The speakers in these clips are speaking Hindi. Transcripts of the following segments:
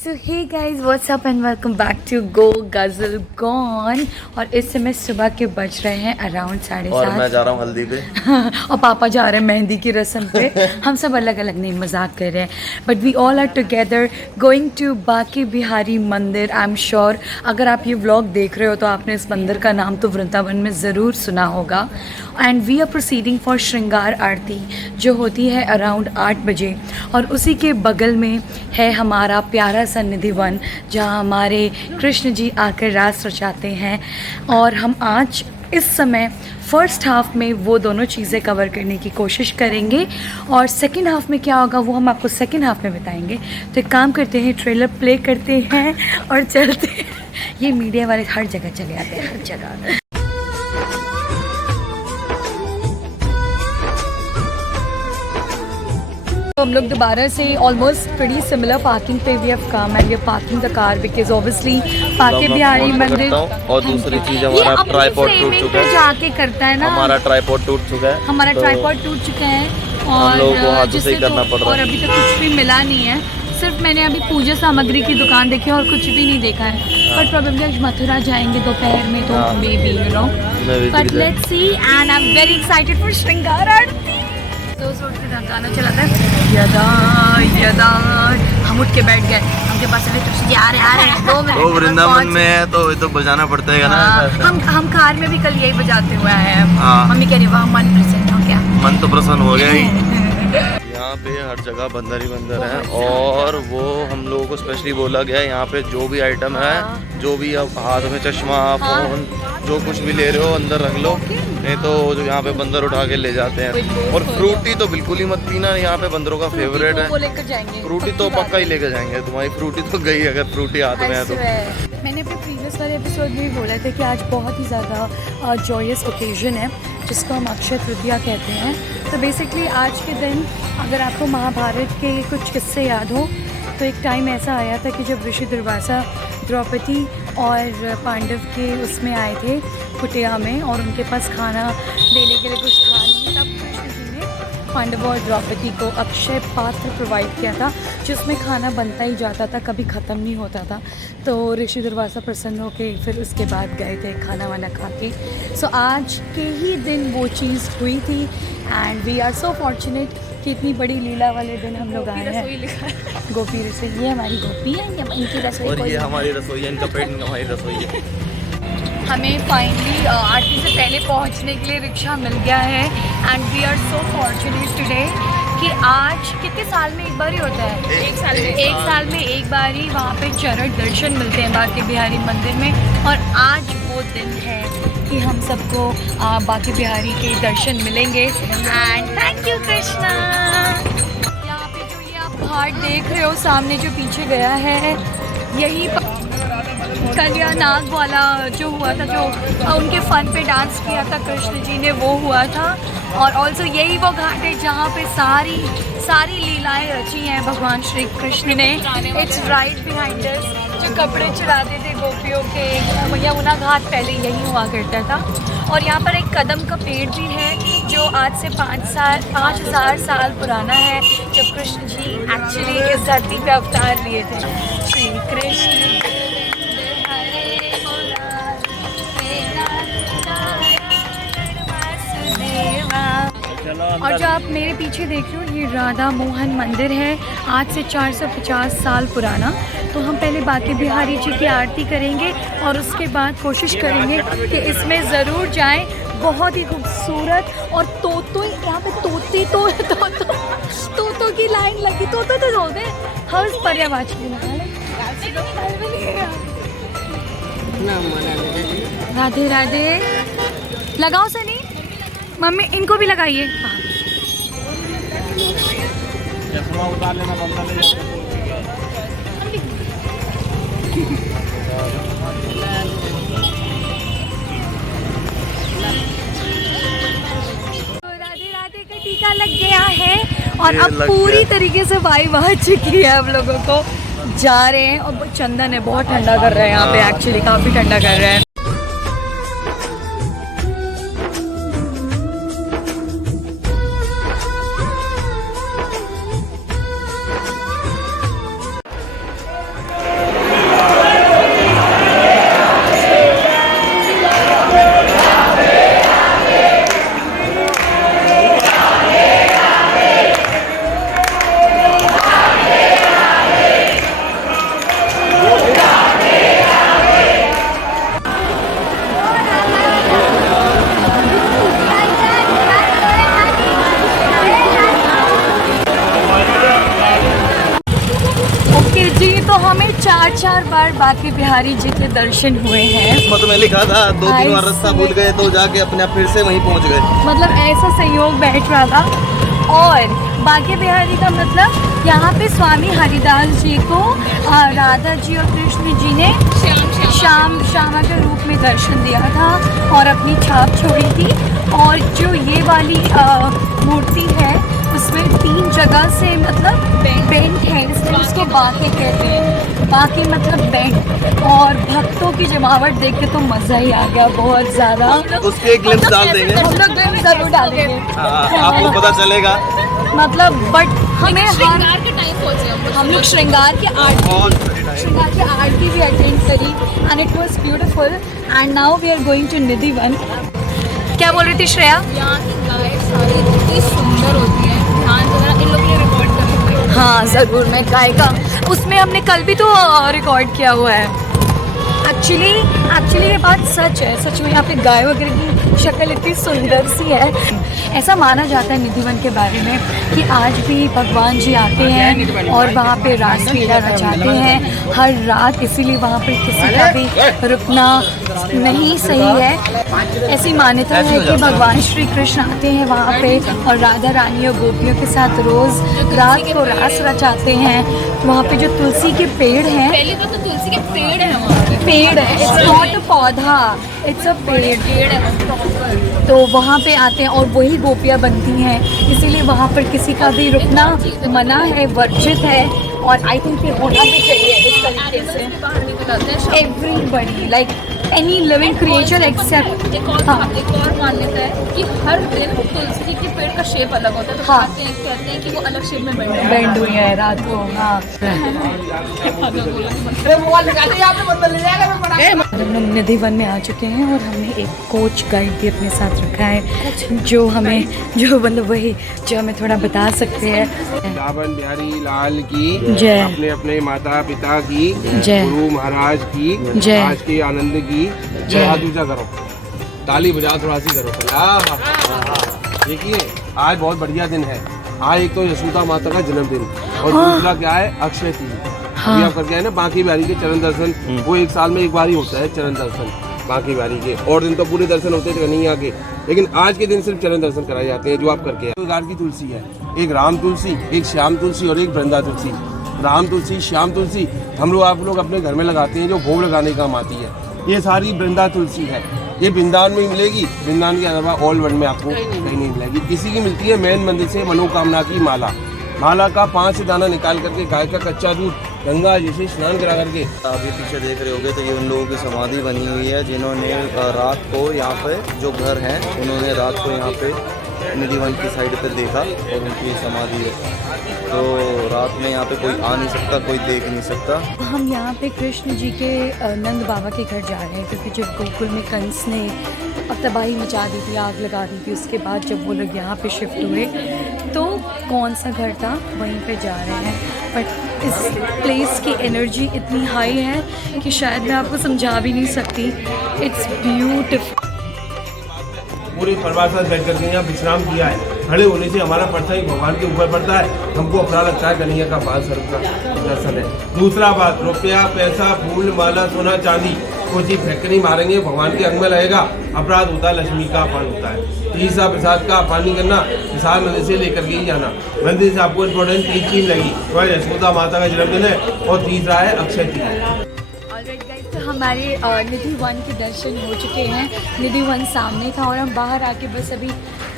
So hey guys what's up and welcome back to गो गजल गॉन। और इस समय सुबह के बज रहे हैं अराउंड 7:30 और मैं जा रहा हूँ हल्दी पे और पापा जा रहे हैं मेहंदी की रस्म पे। हम सब अलग अलग नहीं मजाक कर रहे हैं but we all are together going to Banke Bihari मंदिर। आई एम श्योर अगर आप ये व्लॉग देख रहे हो तो आपने इस मंदिर का नाम तो वृंदावन में ज़रूर सुना होगा। And we are proceeding for Shringar aarti जो होती है अराउंड 8 बजे। और उसी के बगल में है हमारा प्यारा सन्निधि वन जहाँ हमारे कृष्ण जी आकर रास रचाते हैं। और हम आज इस समय फर्स्ट हाफ में वो दोनों चीज़ें कवर करने की कोशिश करेंगे और सेकंड हाफ में क्या होगा वो हम आपको सेकंड हाफ में बताएंगे। तो एक काम करते हैं, ट्रेलर प्ले करते हैं और चलते हैं। ये मीडिया वाले हर जगह चले आते हैं, हर जगह। हम लोग दोबारा से ऑलमोस्ट प्रीटी सिमिलर पार्किंग पे we have come and we are parking the car because obviously Banke Bihari मंदिर। और दूसरी चीज हमारा ट्राइपॉड टूट चुका है, जाके करता है ना, हमारा ट्राइपॉड टूट चुका है, हमारा ट्राइपॉड टूट चुका है हम लोगों को हाथों से ही करना पड़ रहा है। और अभी तक कुछ भी मिला नहीं है, सिर्फ मैंने अभी पूजा सामग्री की दुकान देखी और कुछ भी नहीं देखा है। बट प्रोबेबली आज मथुरा जाएंगे दोपहर में तो may be you know, but let's see and I am very excited for Shringar आरती। तो गाना चला था यदा यदा, हम उठ के बैठ गए, हमके पास कृष्ण जी आ रहे हैं 2 मिनट। तो वृंदावन में है तो ये तो बजाना पड़ता है ना। हम कार में भी कल यही बजाते हुए आए हैं। हाँ। मम्मी कह रही वाह मन प्रसन्न हो गया। मन तो प्रसन्न हो गया ही। यहाँ पे हर जगह बंदर ही बंदर है और वो हम लोगों को स्पेशली बोला गया है यहाँ पे जो भी आइटम है, जो भी अब हाथ में चश्मा फोन जो कुछ भी ले रहे हो अंदर रख लो, नहीं तो जो यहाँ पे बंदर उठा के ले जाते हैं। और फ्रूटी तो बिल्कुल ही मत पीना, यहाँ पे बंदरों का फेवरेट है। फ्रूटी तो पक्का ही लेकर जाएंगे, तुम्हारी फ्रूटी तो गई अगर फ्रूटी हाथ में है तो। मैंने अपने प्रीवियस वाले एपिसोड में भी बोला था कि आज बहुत ही ज़्यादा जॉयस ओकेजन है जिसको हम अक्षय तृतीया कहते हैं। तो बेसिकली आज के दिन अगर आपको महाभारत के कुछ किस्से याद हो तो एक टाइम ऐसा आया था कि जब ऋषि दुर्वासा द्रौपदी और पांडव के उसमें आए थे कुटिया में और उनके पास खाना देने के लिए कुछ था नहीं, तब कृष्ण जी ने पांडव और द्रौपदी को अक्षय पात्र प्रोवाइड किया था जिसमें खाना बनता ही जाता था, कभी ख़त्म नहीं होता था। तो ऋषि दुर्वासा प्रसन्न होके फिर उसके बाद गए थे खाना वाना खा के। सो आज के ही दिन वो चीज़ हुई थी and we are so fortunate कि इतनी बड़ी लीला वाले दिन हम लोग आए हैं। गोपी रसोई, ये हमारी गोपी है, ये इनकी रसोई और ये हमारी रसोई है, इनका पेट हमारी रसोई है। हमें फाइनली आरती से पहले पहुंचने के लिए रिक्शा मिल गया है and we are so fortunate today कि आज कितने साल में एक बार ही होता है, एक साल में एक बार ही वहाँ पे चरण दर्शन मिलते हैं बाकी बिहारी मंदिर में। और आज वो दिन है कि हम सबको बाकी बिहारी के दर्शन मिलेंगे एंड थैंक यू कृष्णा। यहाँ पे जो ये आप घाट देख रहे हो सामने जो पीछे गया है, यही कलिया नाग वाला जो हुआ था, जो उनके फन पे डांस किया था कृष्ण जी ने, वो हुआ था। और ऑल्सो यही वो घाट है जहाँ पे सारी लीलाएं रची हैं भगवान श्री कृष्ण ने। इट्स राइट बिहाइंड अस, जो कपड़े चढ़ाते थे गोपियों के, यमुना घाट पहले यही हुआ करता था। और यहाँ पर एक कदम का पेड़ भी है जो आज से 5,000 साल पुराना है, जब कृष्ण जी एक्चुअली इस धरती पे अवतार लिए थे। श्री कृष्ण और जो आप मेरे पीछे देख रहे हो ये राधा मोहन मंदिर है, आज से 450 साल पुराना। तो हम पहले बाकी बिहारी जी की आरती करेंगे और उसके बाद कोशिश करेंगे कि इसमें ज़रूर जाएं। बहुत ही खूबसूरत और तोतो, यहाँ पे तोतो की लाइन लगी, तोतो तो बोलते हैं हर्ष पर्यावाची। राधे राधे, लगाओ सनी, मम्मी इनको भी लगाइए। उतार लेना, राधे राधे का टीका लग गया है और अब पूरी तरीके से वाइब आ चुकी है। हम लोगों को जा रहे हैं और चंदन है, बहुत ठंडा कर रहा है यहाँ पे, एक्चुअली काफ़ी ठंडा कर रहा है। जी तो हमें 4 बार बांके बिहारी जी के दर्शन हुए हैं। किस्मत में लिखा था 2-3 बार रास्ता भूल गए तो जाके अपने आप फिर से वहीं पहुंच गए। मतलब ऐसा संयोग बैठ रहा था। और बांके बिहारी का मतलब यहाँ पे स्वामी हरिदास जी को राधा जी और कृष्ण जी ने श्यामा के रूप में दर्शन दिया था और अपनी छाप छोड़ी थी। और जो ये वाली मूर्ति है उसमें 3 जगह से मतलब बेंट है, इसलिए उसको बांके कहते हैं। बांके मतलब बेंट। और भक्तों की जमावट देख के तो मज़ा ही आ गया बहुत ज़्यादा। उसके एक ग्लिम्स डाल देंगे, हम लोग ग्लिम्स जरूर डालेंगे, आपको पता चलेगा। मतलब बट हमें श्रृंगार के टाइम पहुंचे हम लोग श्रृंगार की आरती भी अटेंड करी and it was beautiful. And now we are going to Nidhivan. क्या बोल रही थी श्रेया? यहाँ की गाय सारी इतनी सुंदर होती है, ध्यान से जरा इन लोग ये रिकॉर्ड कर। हाँ ज़रूर, मैं गाय का उसमें हमने कल भी तो रिकॉर्ड किया हुआ है। एक्चुअली ये बात सच है, सच में यहाँ पे गाय वगैरह की शक्ल इतनी सुंदर सी है। ऐसा माना जाता है निधि वन के बारे में कि आज भी भगवान जी आते हैं और वहाँ पे रासलीला रचाते हैं हर रात, इसीलिए वहाँ पे किसी का भी रुकना नहीं सही है। ऐसी मान्यता है कि भगवान श्री कृष्ण आते हैं वहाँ पे और राधा रानी और गोपियों के साथ रोज़ रात को रास रचाते हैं। वहाँ पे जो तुलसी के पेड़ हैं, पहली बात तो तुलसी के पेड़ है वहाँ पे, पेड़ है, इट्स नॉट अ पौधा, इट्स अ पेड़ है। तो वहाँ पे आते हैं और वही गोपियाँ बनती हैं, इसीलिए वहाँ पर किसी का भी रुकना मना है, वर्जित है। और आई थिंक ये होना भी चाहिए इस तरीके से। बाहर निकल आते हैं। Everybody like any living creature except. एक और मान्यता है कि हर दिन तुलसी के पेड़ का शेप अलग होता है, तो हाँ। कहते हैं कि वो अलग शेप में बेंड हुई है रात को। हाँ हम लोग निधि वन में आ चुके हैं और हमने एक कोच गाइड भी अपने साथ रखा है जो मतलब वही जो हमें थोड़ा बता सकते हैं। वृंदावन बिहारी लाल की जय। अपने अपने माता पिता की जय। गुरु महाराज की जय। आज के आनंद की जय। हाथ ऊंचा करो, ताली बजाओ, थोड़ा सी करो। देखिए आज बहुत बढ़िया दिन है। आज एक तो यशोदा माता का जन्मदिन और दूसरा क्या है, अक्षय तृतीया। हाँ। आप करके आए ना बांके बिहारी के चरण दर्शन, वो 1 साल में एक बार ही होता है चरण दर्शन बांके बिहारी के। और दिन तो पूरे दर्शन होते थे कन्हैया के, लेकिन आज के दिन सिर्फ चरण दर्शन कराए जाते हैं जो आप करके आए। 2 प्रकार की तुलसी है, एक राम तुलसी, एक श्याम तुलसी और एक वृंदा तुलसी। राम तुलसी, श्याम तुलसी हम लोग आप लोग अपने घर में लगाते हैं, जो भोग लगाने काम आती है। ये सारी वृंदा तुलसी है, ये वृंदावन में मिलेगी, वृंदावन के अलावा ऑल वर्ल्ड में आपको कहीं नहीं मिलेगी। किसी की मिलती है मैन मंदिर से मनोकामना की माला का 5 से दाना निकाल करके गाय का कच्चा दूध गंगा जैसे स्नान करा करके। आगे पीछे देख रहे होगे तो ये उन लोगों की समाधि बनी हुई है जिन्होंने रात को यहाँ पे जो घर है उन्होंने रात को यहाँ पे निधि वन की साइड पे देखा और उनकी समाधि है। तो रात में यहाँ पे कोई आ नहीं सकता, कोई देख नहीं सकता। हम यहाँ पे कृष्ण जी के नंद बाबा के घर जा रहे हैं क्योंकि जब गोकुल में कंस ने तबाही मचा दी थी, आग लगा दी थी, उसके बाद जब वो लोग यहाँ पे शिफ्ट हुए तो कौन सा घर था वहीं पे जा रहे हैं। बट इस प्लेस की एनर्जी इतनी हाई है कि शायद मैं आपको समझा भी नहीं सकती। It's beautiful. पूरे परिवार साथ बैठ करके यहाँ विश्राम किया है। खड़े होने से हमारा परछाई ही भगवान के ऊपर पड़ता है, हमको अपना लगता है कन्हैया का बाल स्वरूप का दर्शन है। दूसरा बात, रुपया पैसा फूल माला सोना चांदी कोई चीज फैक्ट्री मारेंगे भगवान के अंग में लगेगा, अपराध होता है, लक्ष्मी का अपमान होता है। तीसरा प्रसाद का अपमानी करना, प्रसाद मंदिर से लेकर के ही जाना। मंदिर से आपको इम्पोर्टेंट 3 चीज लगी, तो यशोदा माता का जन्मदिन है और तीसरा है अक्षय तृतीया। ऑलराइट गाइस, तो हमारे निधि वन के दर्शन हो चुके हैं। निधि वन सामने था और हम बाहर आके बस अभी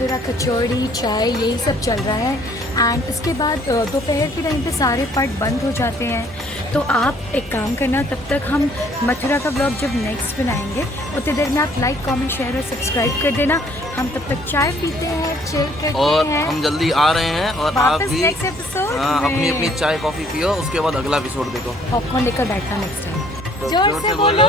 थोड़ा कचौड़ी चाय यही सब चल रहा है। एंड इसके बाद दोपहर के टाइम पे सारे पट बंद हो जाते हैं। तो आप एक काम करना, तब तक हम मथुरा का ब्लॉग जब नेक्स्ट बनाएंगे उतनी देर में आप लाइक कमेंट शेयर और सब्सक्राइब कर देना। हम तब तक चाय पीते हैं, चिल करते और हैं, हम जल्दी आ रहे हैं और आप वापस भी नेक्स्ट एपिसोड अपनी अपनी चाय कॉफ़ी पियो, उसके बाद अगला एपिसोड देखो। पॉपकॉर्न लेकर बैठना नेक्स्ट टाइम। जोर से बोलो